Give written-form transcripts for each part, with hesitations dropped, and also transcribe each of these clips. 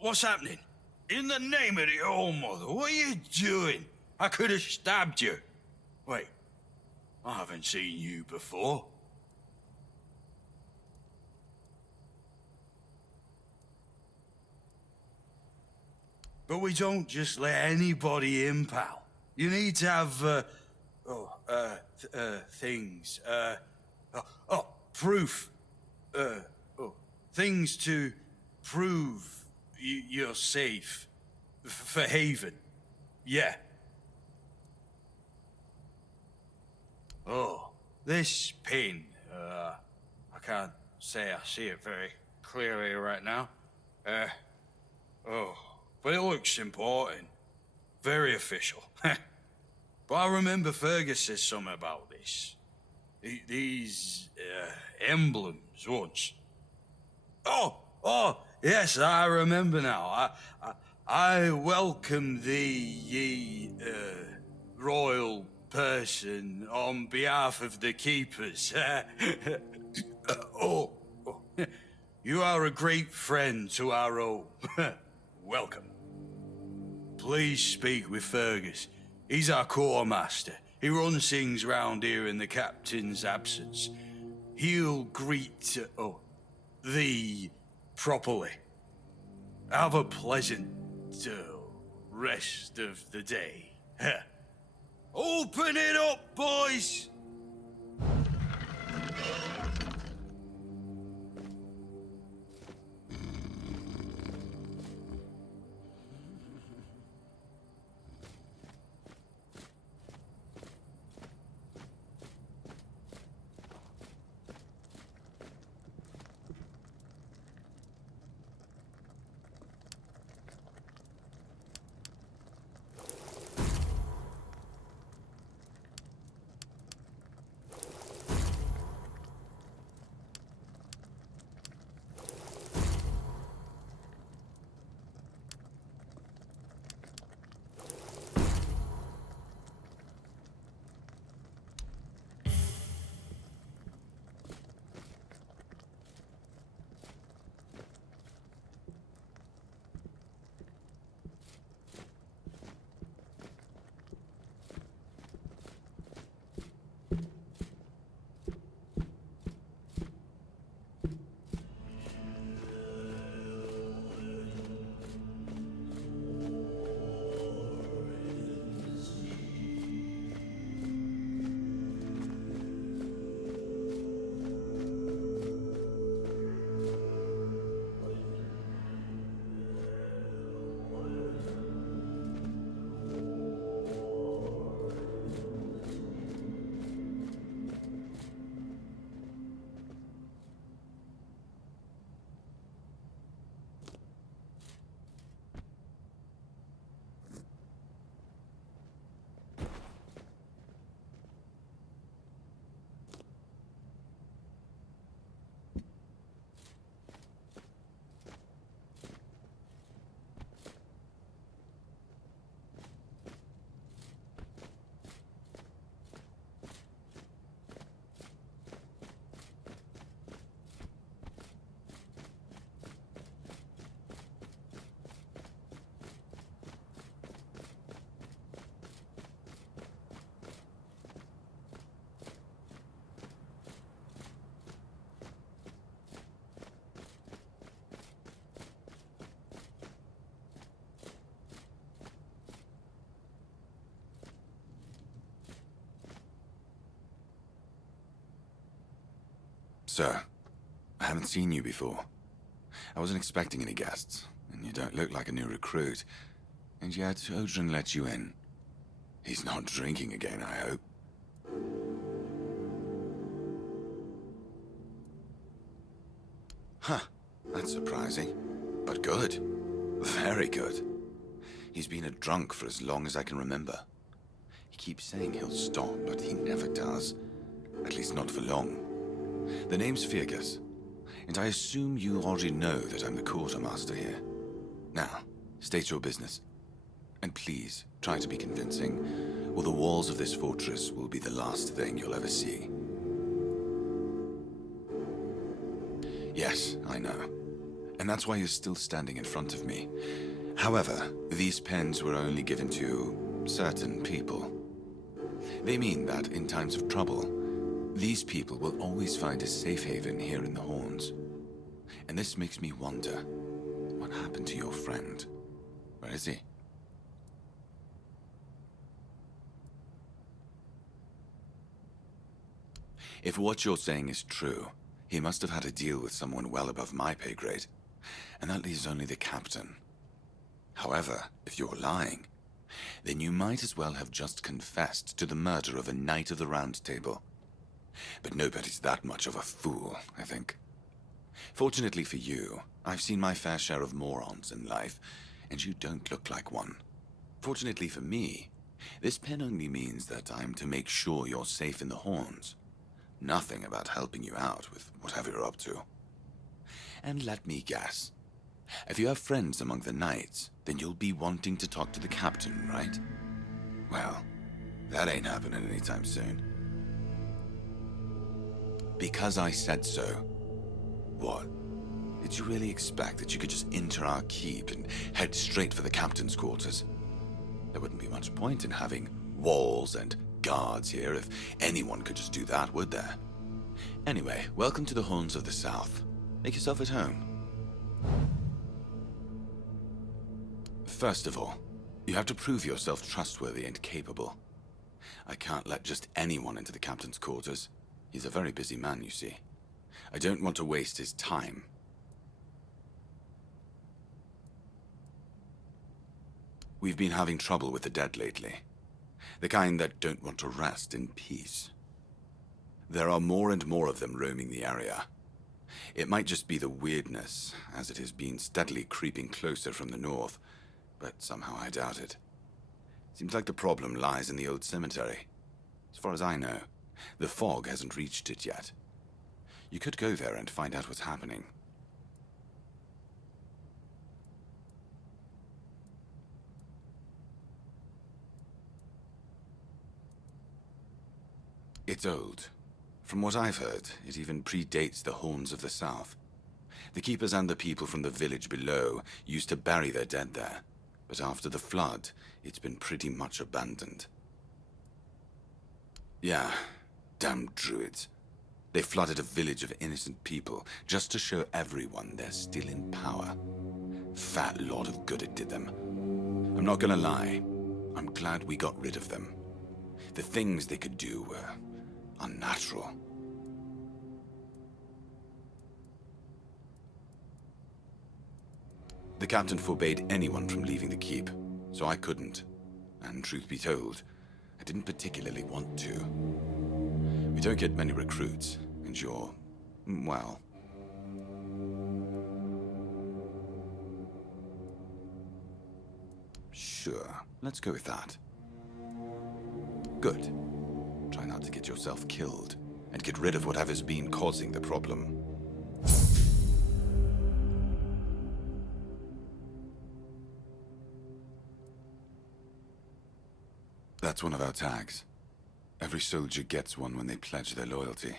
What's happening? In the name of the All Mother, what are you doing? I could have stabbed you. Wait, I haven't seen you before. But we don't just let anybody in, pal. You need to have, things, proof. Things to prove you're safe. For Haven. Yeah. Oh, this pin, I can't say I see it very clearly right now. But it looks important. Very official. But I remember Fergus said something about this. These, emblems once. Oh, yes, I remember now. I welcome thee, ye, royal person, on behalf of the keepers. You are a great friend to our own. Welcome. Please speak with Fergus. He's our quartermaster. He runs things round here in the captain's absence. He'll greet, thee properly. Have a pleasant, rest of the day. Open it up, boys! Sir, I haven't seen you before. I wasn't expecting any guests, and you don't look like a new recruit. And yet, Odrin let you in. He's not drinking again, I hope. Huh, that's surprising. But good. Very good. He's been a drunk for as long as I can remember. He keeps saying he'll stop, but he never does. At least not for long. The name's Fergus, and I assume you already know that I'm the quartermaster here. Now, state your business. And please, try to be convincing, or the walls of this fortress will be the last thing you'll ever see. Yes, I know. And that's why you're still standing in front of me. However, these pens were only given to certain people. They mean that in times of trouble, these people will always find a safe haven here in the Horns. And this makes me wonder, what happened to your friend? Where is he? If what you're saying is true, he must have had a deal with someone well above my pay grade. And that leaves only the captain. However, if you're lying, then you might as well have just confessed to the murder of a Knight of the Round Table. But nobody's that much of a fool, I think. Fortunately for you, I've seen my fair share of morons in life, and you don't look like one. Fortunately for me, this pen only means that I'm to make sure you're safe in the Horns. Nothing about helping you out with whatever you're up to. And let me guess. If you have friends among the knights, then you'll be wanting to talk to the captain, right? Well, that ain't happening anytime soon. Because I said so. What? Did you really expect that you could just enter our keep and head straight for the captain's quarters? There wouldn't be much point in having walls and guards here if anyone could just do that, would there? Anyway, welcome to the Horns of the South. Make yourself at home. First of all, you have to prove yourself trustworthy and capable. I can't let just anyone into the captain's quarters. He's a very busy man, you see. I don't want to waste his time. We've been having trouble with the dead lately. The kind that don't want to rest in peace. There are more and more of them roaming the area. It might just be the weirdness, as it has been steadily creeping closer from the north, but somehow I doubt it. Seems like the problem lies in the old cemetery. As far as I know, the fog hasn't reached it yet. You could go there and find out what's happening. It's old. From what I've heard, it even predates the Horns of the South. The keepers and the people from the village below used to bury their dead there, but after the flood, it's been pretty much abandoned. Yeah, damn druids. They flooded a village of innocent people just to show everyone they're still in power. Fat lot of good it did them. I'm not gonna lie, I'm glad we got rid of them. The things they could do were unnatural. The captain forbade anyone from leaving the keep, so I couldn't. And truth be told, I didn't particularly want to. We don't get many recruits, and you're, well... Sure, let's go with that. Good. Try not to get yourself killed, and get rid of whatever's been causing the problem. That's one of our tags. Every soldier gets one when they pledge their loyalty.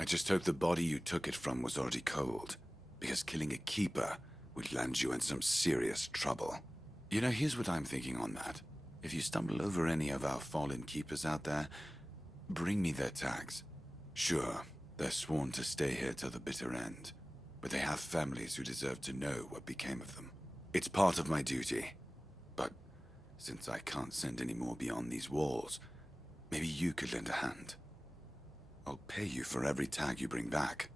I just hope the body you took it from was already cold, because killing a keeper would land you in some serious trouble. You know, here's what I'm thinking on that. If you stumble over any of our fallen keepers out there, bring me their tags. Sure, they're sworn to stay here till the bitter end, but they have families who deserve to know what became of them. It's part of my duty, but since I can't send any more beyond these walls, maybe you could lend a hand. I'll pay you for every tag you bring back.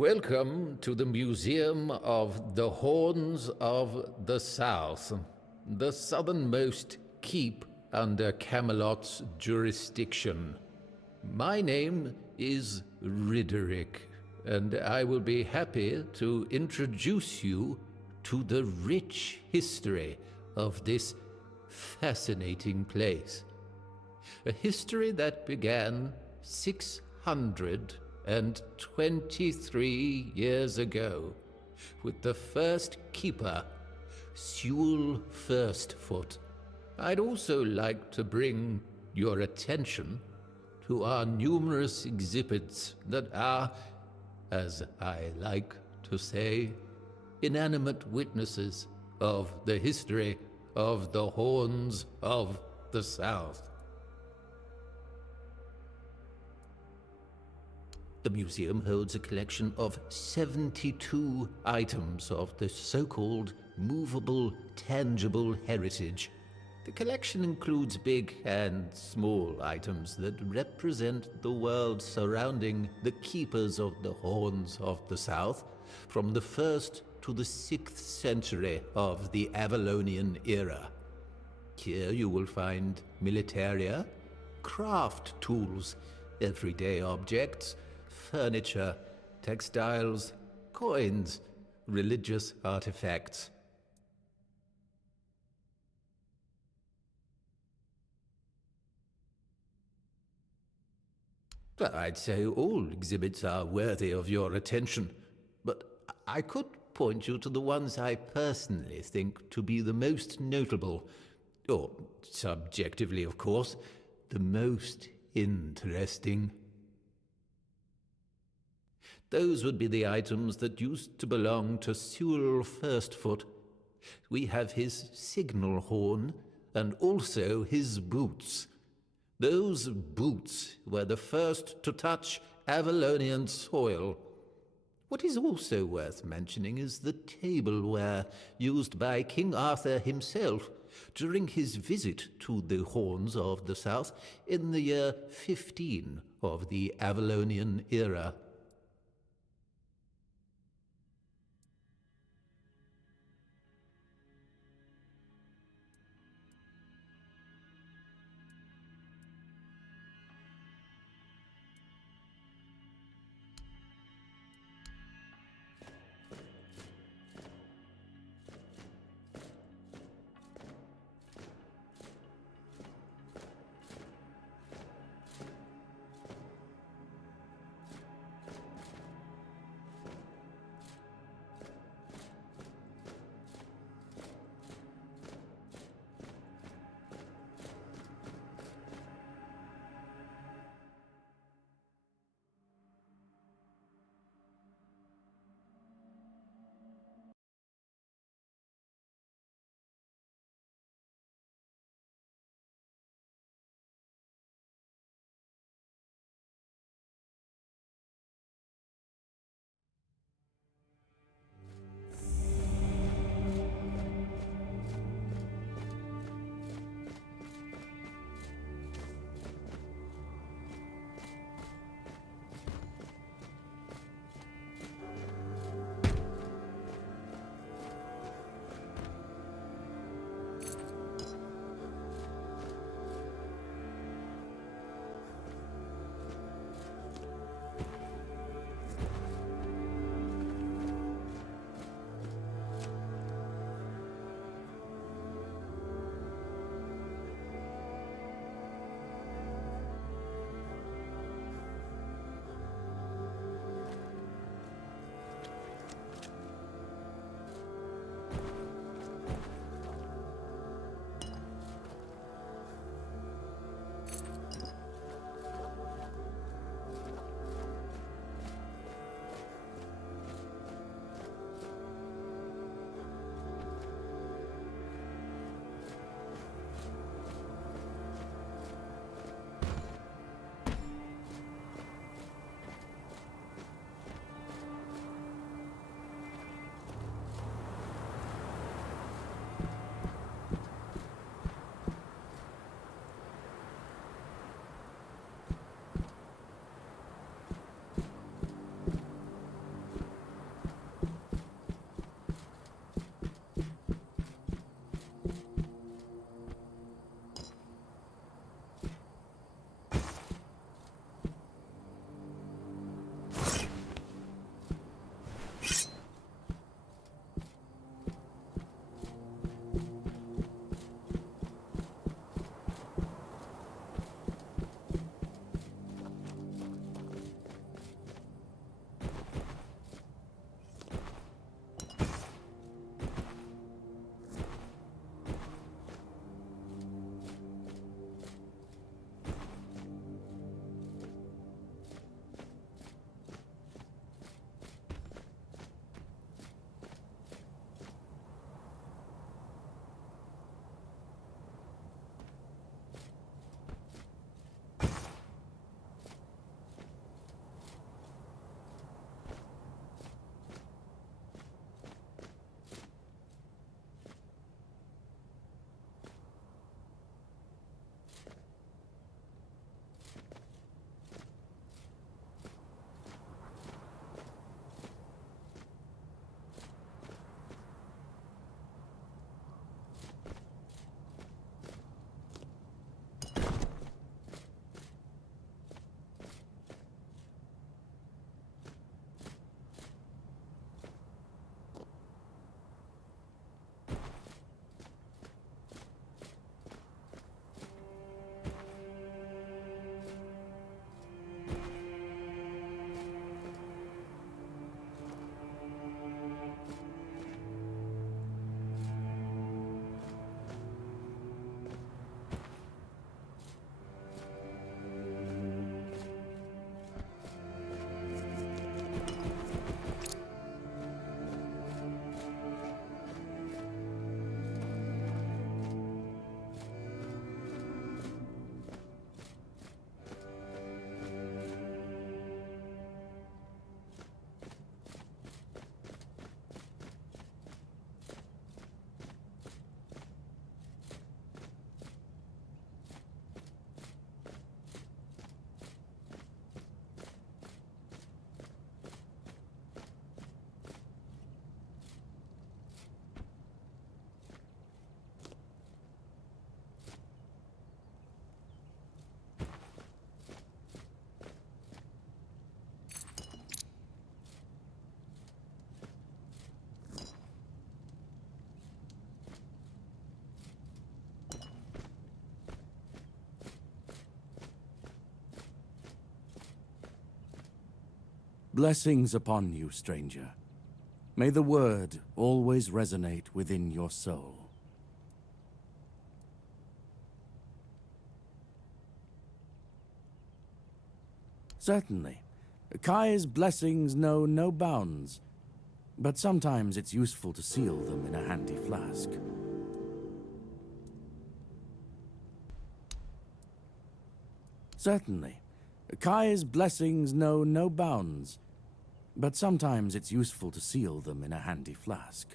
Welcome to the Museum of the Horns of the South, the southernmost keep under Camelot's jurisdiction. My name is Ridderick, and I will be happy to introduce you to the rich history of this fascinating place. A history that began 623 years ago with the first keeper, Sewell Firstfoot. I'd also like to bring your attention to our numerous exhibits that are, as I like to say, inanimate witnesses of the history of the Horns of the South. The museum holds a collection of 72 items of the so-called movable, tangible heritage. The collection includes big and small items that represent the world surrounding the keepers of the Horns of the South from the 1st to the 6th century of the Avalonian era. Here you will find militaria, craft tools, everyday objects, furniture, textiles, coins, religious artifacts. I'd say all exhibits are worthy of your attention, but I could point you to the ones I personally think to be the most notable, or subjectively, of course, the most interesting. Those would be the items that used to belong to Sewell Firstfoot. We have his signal horn and also his boots. Those boots were the first to touch Avalonian soil. What is also worth mentioning is the tableware used by King Arthur himself during his visit to the Horns of the South in the year 15 of the Avalonian era. blessings upon you, stranger. May the word always resonate within your soul. Certainly. Kai's blessings know no bounds, but sometimes it's useful to seal them in a handy flask. Certainly. Kai's blessings know no bounds, but sometimes it's useful to seal them in a handy flask.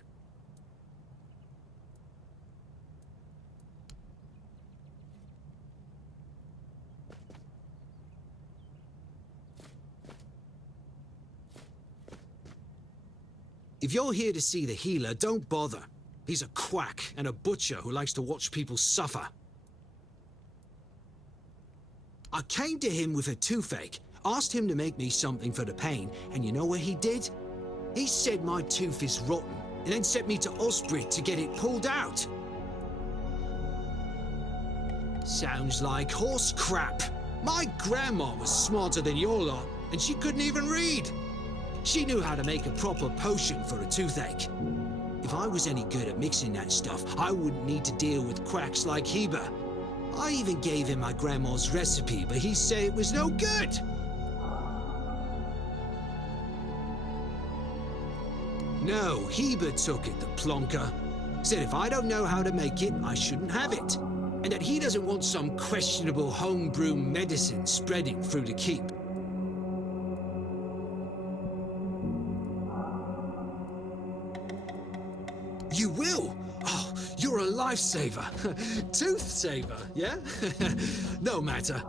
If you're here to see the healer, don't bother. He's a quack and a butcher who likes to watch people suffer. I came to him with a toothache, asked him to make me something for the pain, and you know what he did? He said my tooth is rotten, and then sent me to Osprey to get it pulled out. Sounds like horse crap. My grandma was smarter than your lot, and she couldn't even read. She knew how to make a proper potion for a toothache. If I was any good at mixing that stuff, I wouldn't need to deal with quacks like Heber. I even gave him my grandma's recipe, but he said it was no good. No, Heber took it, the plonker. Said if I don't know how to make it, I shouldn't have it. And that he doesn't want some questionable homebrew medicine spreading through the keep. You will? Oh, you're a lifesaver. Tooth saver, yeah? No matter.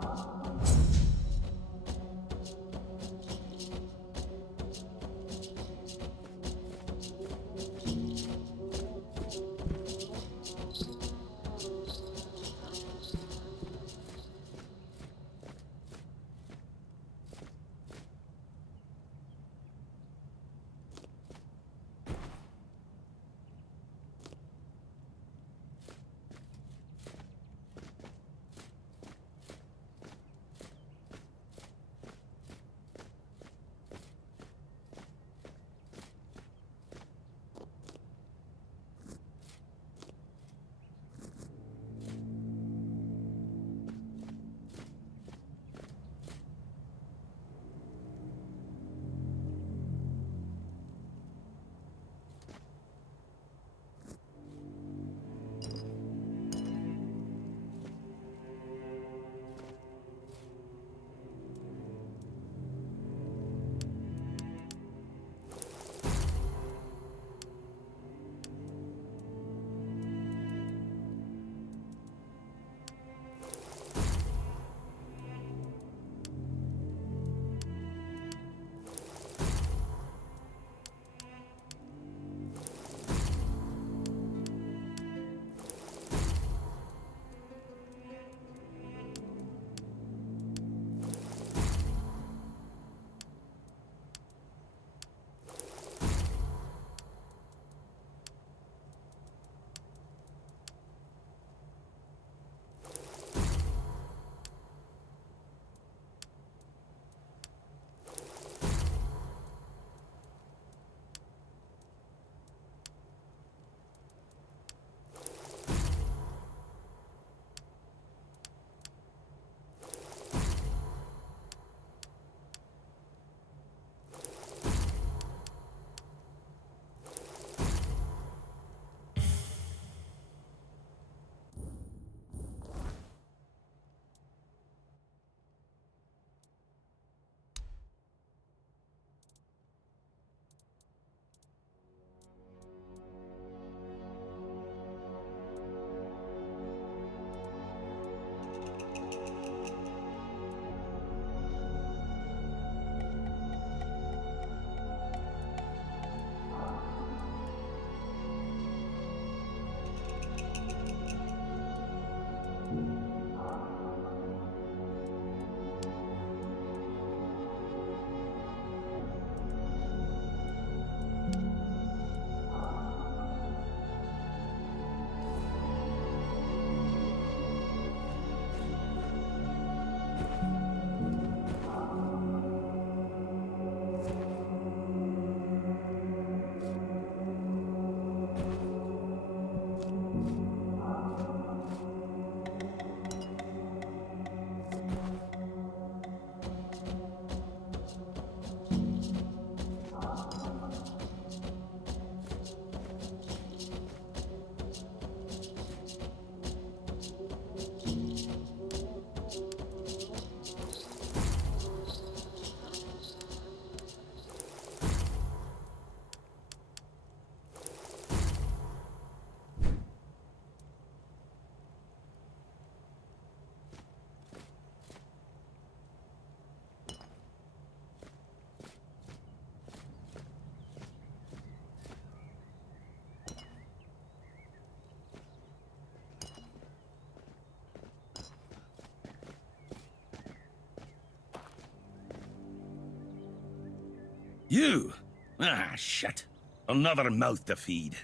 You? Ah, shit. Another mouth to feed.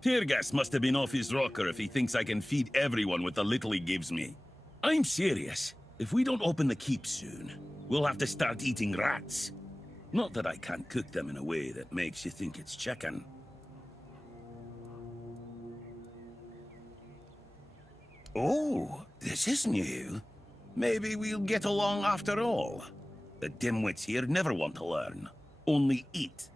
Fergus must have been off his rocker if he thinks I can feed everyone with the little he gives me. I'm serious. If we don't open the keep soon, we'll have to start eating rats. Not that I can't cook them in a way that makes you think it's chicken. Oh, this is new. Maybe we'll get along after all. The dimwits here never want to learn. Only eat.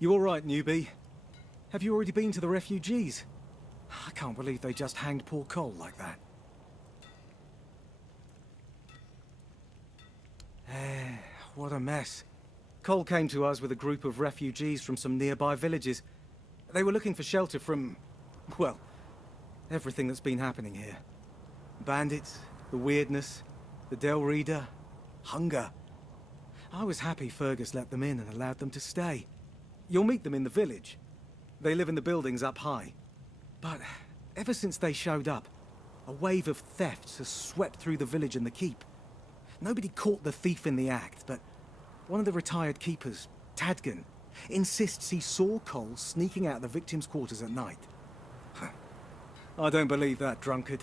You all right, newbie? Have you already been to the refugees? I can't believe they just hanged poor Cole like that. What a mess. Cole came to us with a group of refugees from some nearby villages. They were looking for shelter from, well, everything that's been happening here. Bandits, the weirdness, the Del Reader, hunger. I was happy Fergus let them in and allowed them to stay. You'll meet them in the village. They live in the buildings up high. But ever since they showed up, a wave of thefts has swept through the village and the keep. Nobody caught the thief in the act, but one of the retired keepers, Tadgan, insists he saw Cole sneaking out the victims' quarters at night. I don't believe that, drunkard.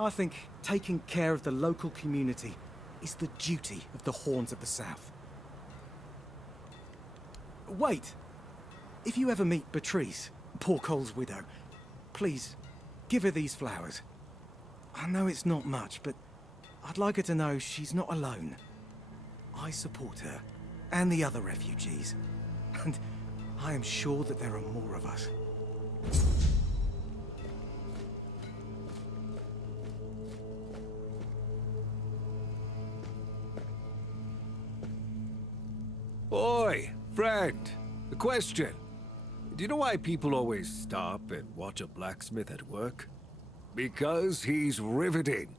I think taking care of the local community is the duty of the Horns of the South. Wait! If you ever meet Beatrice, poor Cole's widow, please, give her these flowers. I know it's not much, but I'd like her to know she's not alone. I support her, and the other refugees. And I am sure that there are more of us. Friend, a question. Do you know why people always stop and watch a blacksmith at work? Because he's riveting.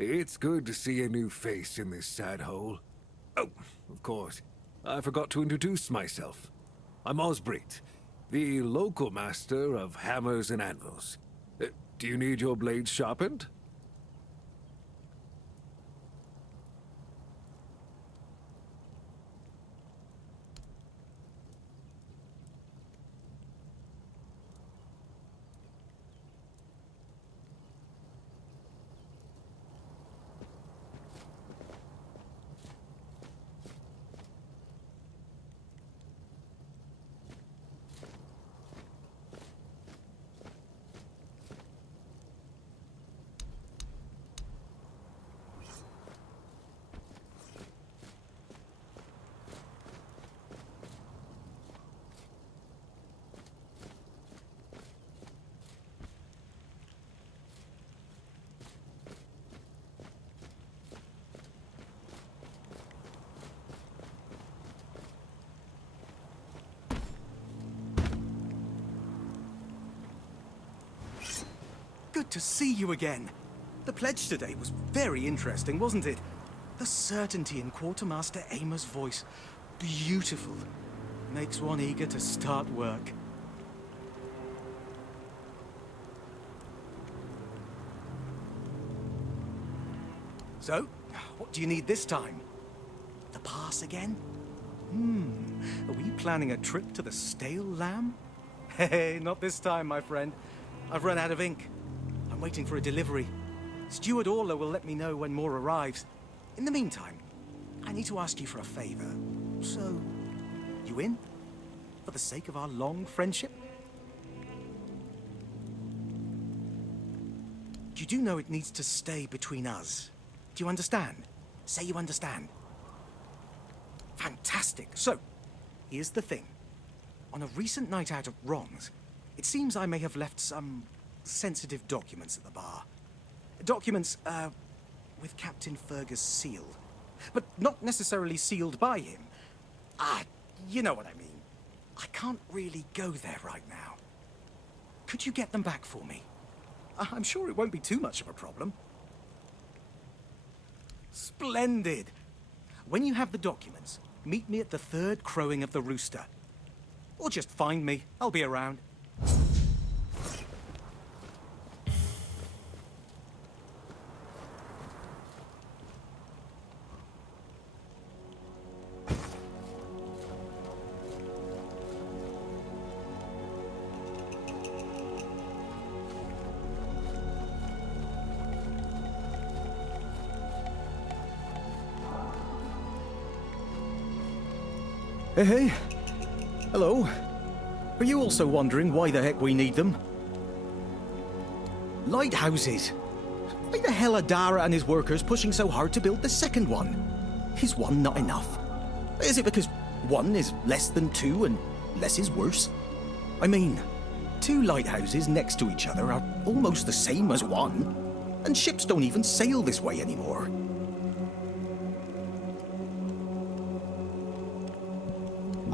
It's good to see a new face in this sad hole. Oh, of course, I forgot to introduce myself. I'm Osbrit, the local master of hammers and anvils. Do you need your blades sharpened? Good to see you again. The pledge today was very interesting, wasn't it? The certainty in Quartermaster Aymer's voice. Beautiful. Makes one eager to start work. So, what do you need this time? The pass again? Are we planning a trip to the Stale Lamb? Hey, not this time, my friend. I've run out of ink. I'm waiting for a delivery. Steward Orla will let me know when more arrives. In the meantime, I need to ask you for a favor. So, you in? For the sake of our long friendship? You do know it needs to stay between us. Do you understand? Say you understand. Fantastic. So, here's the thing. On a recent night out at Ron's, it seems I may have left some sensitive documents at the bar. Documents, with Captain Fergus' seal. But not necessarily sealed by him. You know what I mean. I can't really go there right now. Could you get them back for me? I'm sure it won't be too much of a problem. Splendid! When you have the documents, meet me at the third crowing of the rooster. Or just find me. I'll be around. Hey. Hello. Are you also wondering why the heck we need them? Lighthouses. Why the hell are Dara and his workers pushing so hard to build the second one? Is one not enough? Is it because one is less than two and less is worse? I mean, two lighthouses next to each other are almost the same as one, and ships don't even sail this way anymore.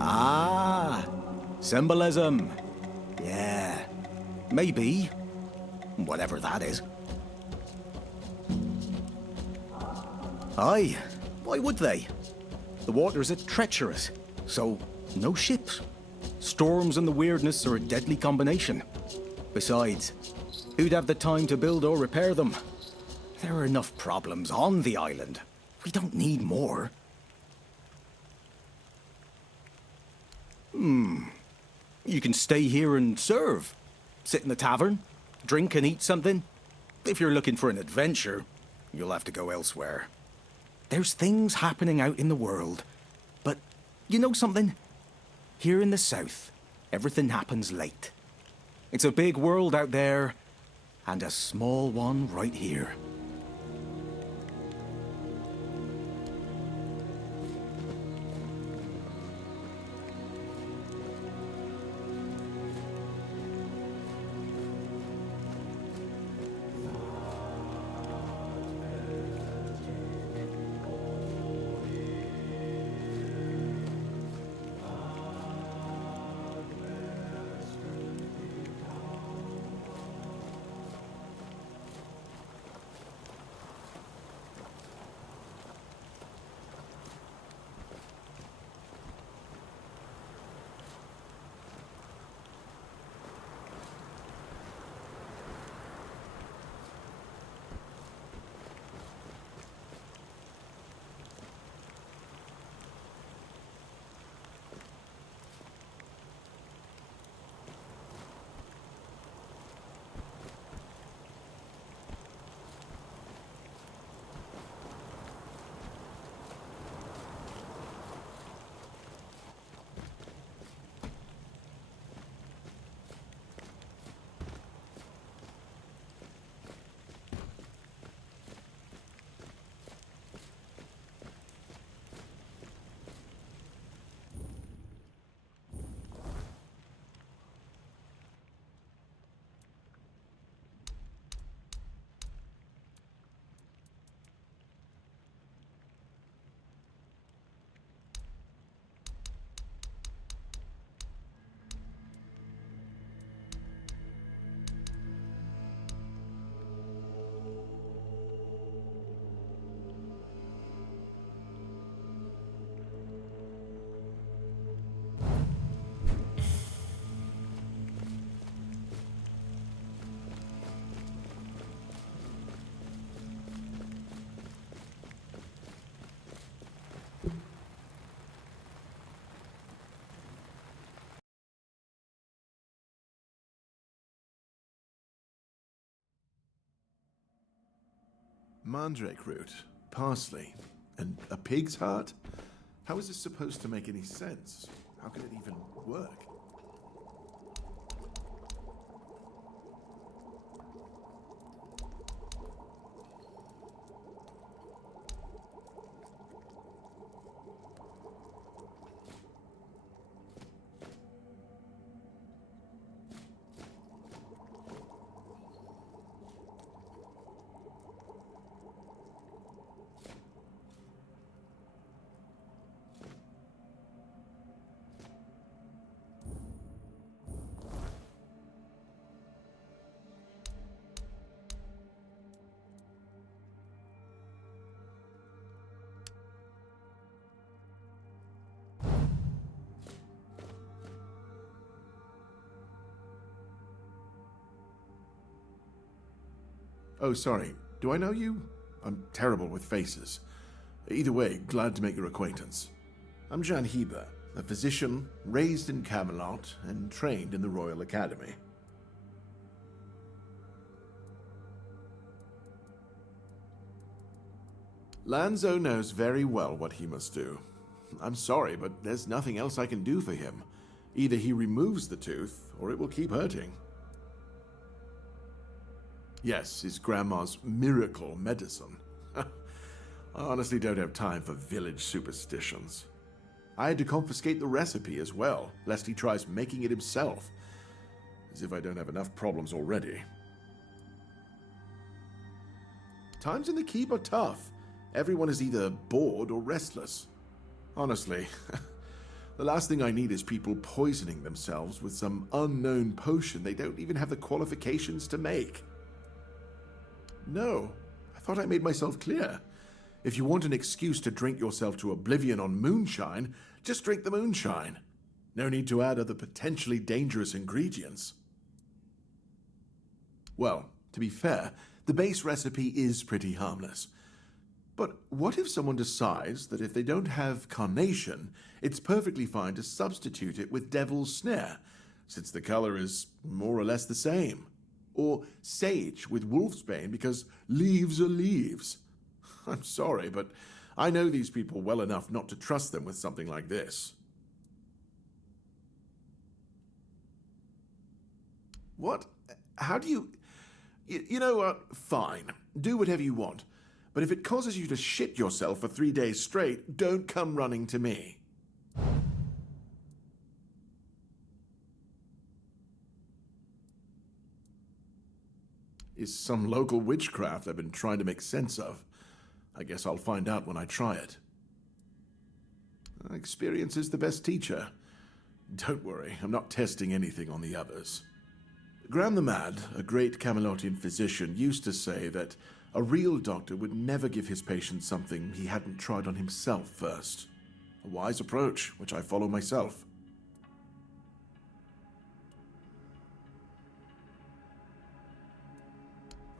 Ah, symbolism. Yeah, maybe. Whatever that is. Aye, why would they? The waters are treacherous, so no ships. Storms and the weirdness are a deadly combination. Besides, who'd have the time to build or repair them? There are enough problems on the island. We don't need more. You can stay here and serve. Sit in the tavern, drink and eat something. If you're looking for an adventure, you'll have to go elsewhere. There's things happening out in the world. But you know something? Here in the south, everything happens late. It's a big world out there, and a small one right here. Mandrake root, parsley, and a pig's heart? How is this supposed to make any sense? How can it even work? Oh, sorry. Do I know you? I'm terrible with faces. Either way, glad to make your acquaintance. I'm Jan Heber, a physician raised in Camelot and trained in the Royal Academy. Lanzo knows very well what he must do. I'm sorry, but there's nothing else I can do for him. Either he removes the tooth, or it will keep hurting. Yes, his grandma's miracle medicine. I honestly don't have time for village superstitions. I had to confiscate the recipe as well, lest he tries making it himself. As if I don't have enough problems already. Times in the keep are tough. Everyone is either bored or restless. Honestly, the last thing I need is people poisoning themselves with some unknown potion they don't even have the qualifications to make. No, I thought I made myself clear. If you want an excuse to drink yourself to oblivion on moonshine, just drink the moonshine. No need to add other potentially dangerous ingredients. Well, to be fair, the base recipe is pretty harmless. But what if someone decides that if they don't have carnation, it's perfectly fine to substitute it with devil's snare, since the color is more or less the same? Or sage with wolfsbane because leaves are leaves. I'm sorry, but I know these people well enough not to trust them with something like this. What? How do you... You know what? Fine. Do whatever you want. But if it causes you to shit yourself for 3 days straight, don't come running to me. Is some local witchcraft I've been trying to make sense of. I guess I'll find out when I try it. Experience is the best teacher. Don't worry, I'm not testing anything on the others. Graham the Mad, a great Camelotian physician, used to say that a real doctor would never give his patient something he hadn't tried on himself first. A wise approach, which I follow myself.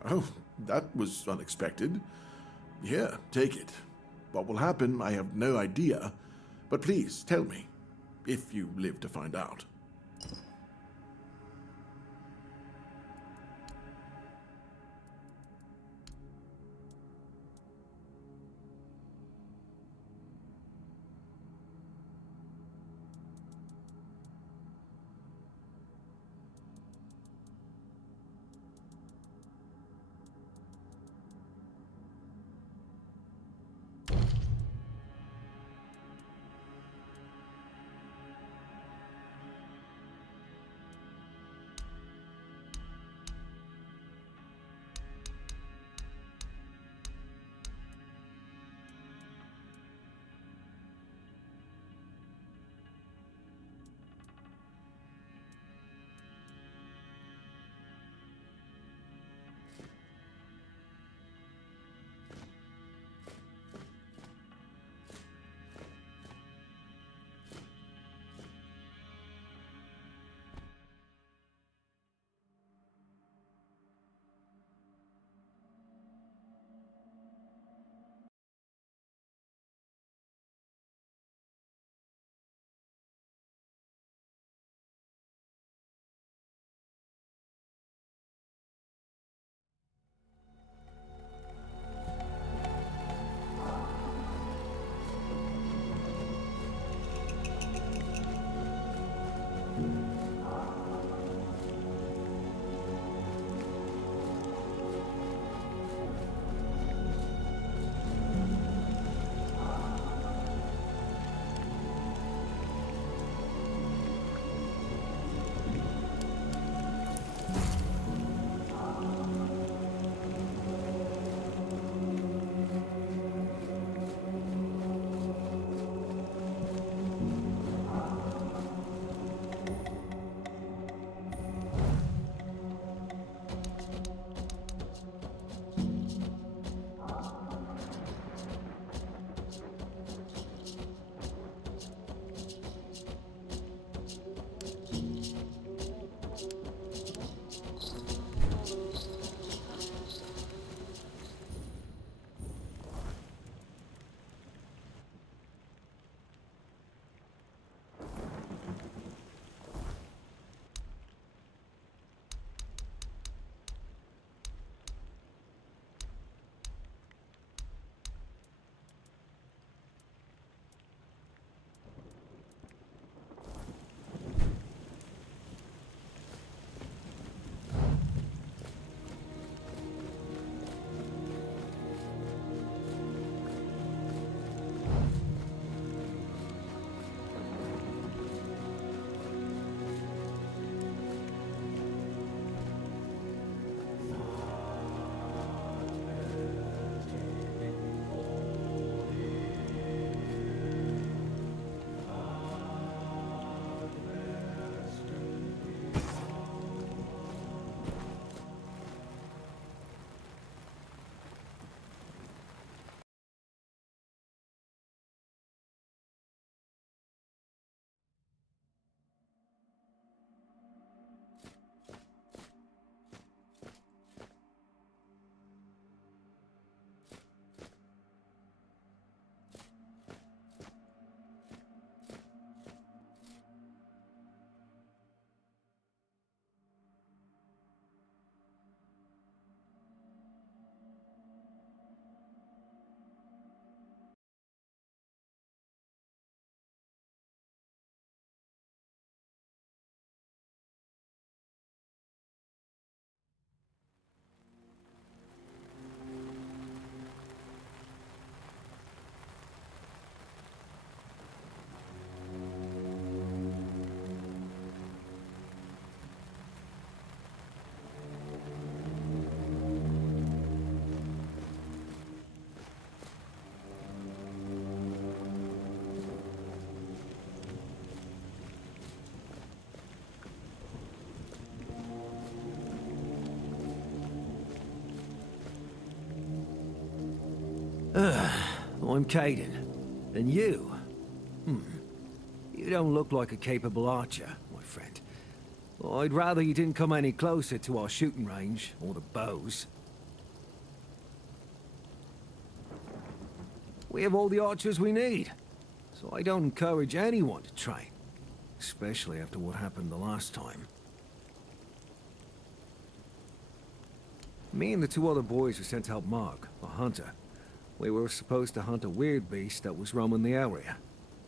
Oh, that was unexpected. Here, take it. What will happen, I have no idea. But please, tell me, if you live to find out. I'm Caden. And you? You don't look like a capable archer, my friend. I'd rather you didn't come any closer to our shooting range, or the bows. We have all the archers we need, so I don't encourage anyone to train. Especially after what happened the last time. Me and the two other boys were sent to help Mark, a hunter. We were supposed to hunt a weird beast that was roaming the area.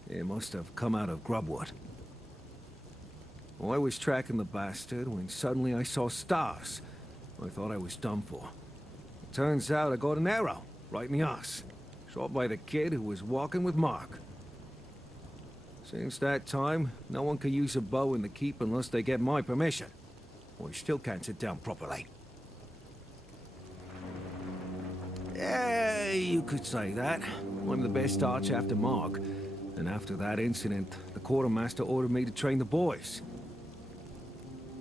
It must have come out of Grubwood. I was tracking the bastard when suddenly I saw stars. I thought I was done for. It turns out I got an arrow, right in the arse. Shot by the kid who was walking with Mark. Since that time, no one can use a bow in the keep unless they get my permission. I still can't sit down properly. Yeah, you could say that. I'm the best archer after Mark. And after that incident, the quartermaster ordered me to train the boys.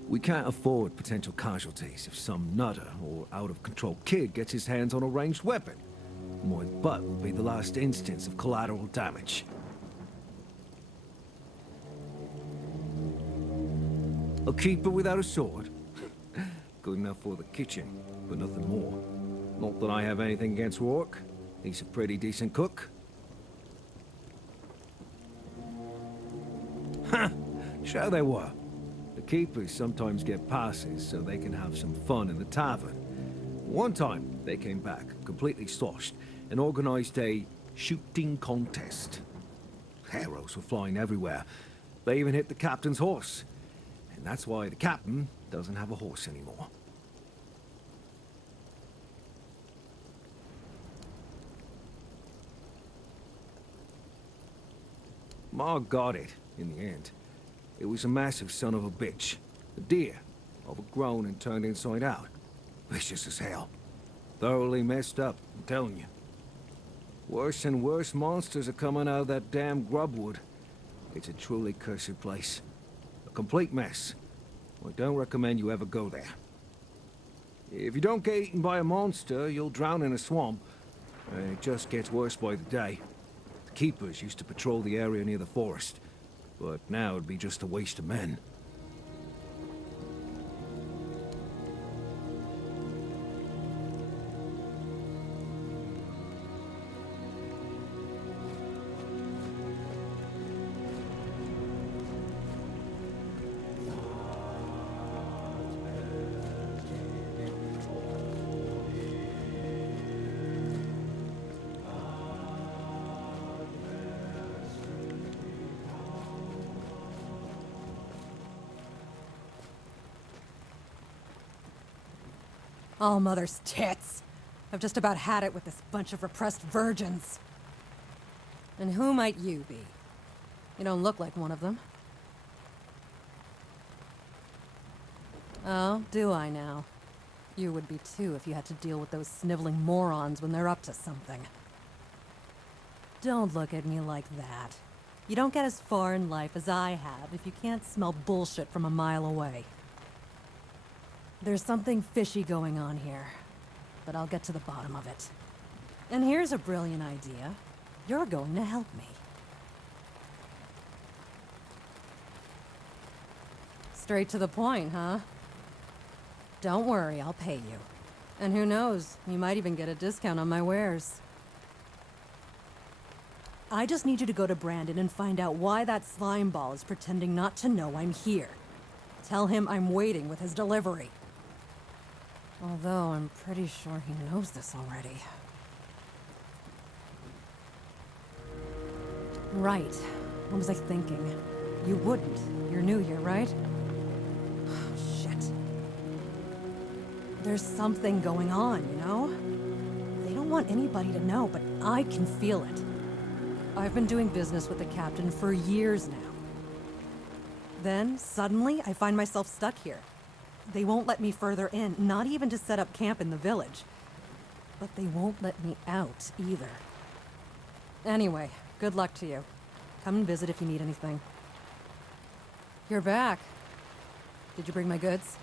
We can't afford potential casualties if some nutter or out-of-control kid gets his hands on a ranged weapon. My butt will be the last instance of collateral damage. A keeper without a sword? Good enough for the kitchen, but nothing more. Not that I have anything against Rourke. He's a pretty decent cook. Ha! Sure they were. The keepers sometimes get passes so they can have some fun in the tavern. One time, they came back, completely sloshed, and organized a shooting contest. Arrows were flying everywhere. They even hit the captain's horse. And that's why the captain doesn't have a horse anymore. Mark got it, in the end. It was a massive son of a bitch. A deer, overgrown and turned inside out. Vicious as hell. Thoroughly messed up, I'm telling you. Worse and worse monsters are coming out of that damn Grubwood. It's a truly cursed place. A complete mess. I don't recommend you ever go there. If you don't get eaten by a monster, you'll drown in a swamp. And it just gets worse by the day. The keepers used to patrol the area near the forest. But now it'd be just a waste of men. Oh, mother's tits. I've just about had it with this bunch of repressed virgins. And who might you be? You don't look like one of them. Oh, do I now? You would be too if you had to deal with those sniveling morons when they're up to something. Don't look at me like that. You don't get as far in life as I have if you can't smell bullshit from a mile away. There's something fishy going on here, but I'll get to the bottom of it. And here's a brilliant idea. You're going to help me. Straight to the point, huh? Don't worry, I'll pay you. And who knows, you might even get a discount on my wares. I just need you to go to Brandon and find out why that slime ball is pretending not to know I'm here. Tell him I'm waiting with his delivery. Although I'm pretty sure he knows this already. Right. What was I thinking? You wouldn't. You're new here, right? Shit. There's something going on, you know? They don't want anybody to know, but I can feel it. I've been doing business with the captain for years now. Then, suddenly, I find myself stuck here. They won't let me further in, not even to set up camp in the village. But they won't let me out, either. Anyway, good luck to you. Come and visit if you need anything. You're back. Did you bring my goods?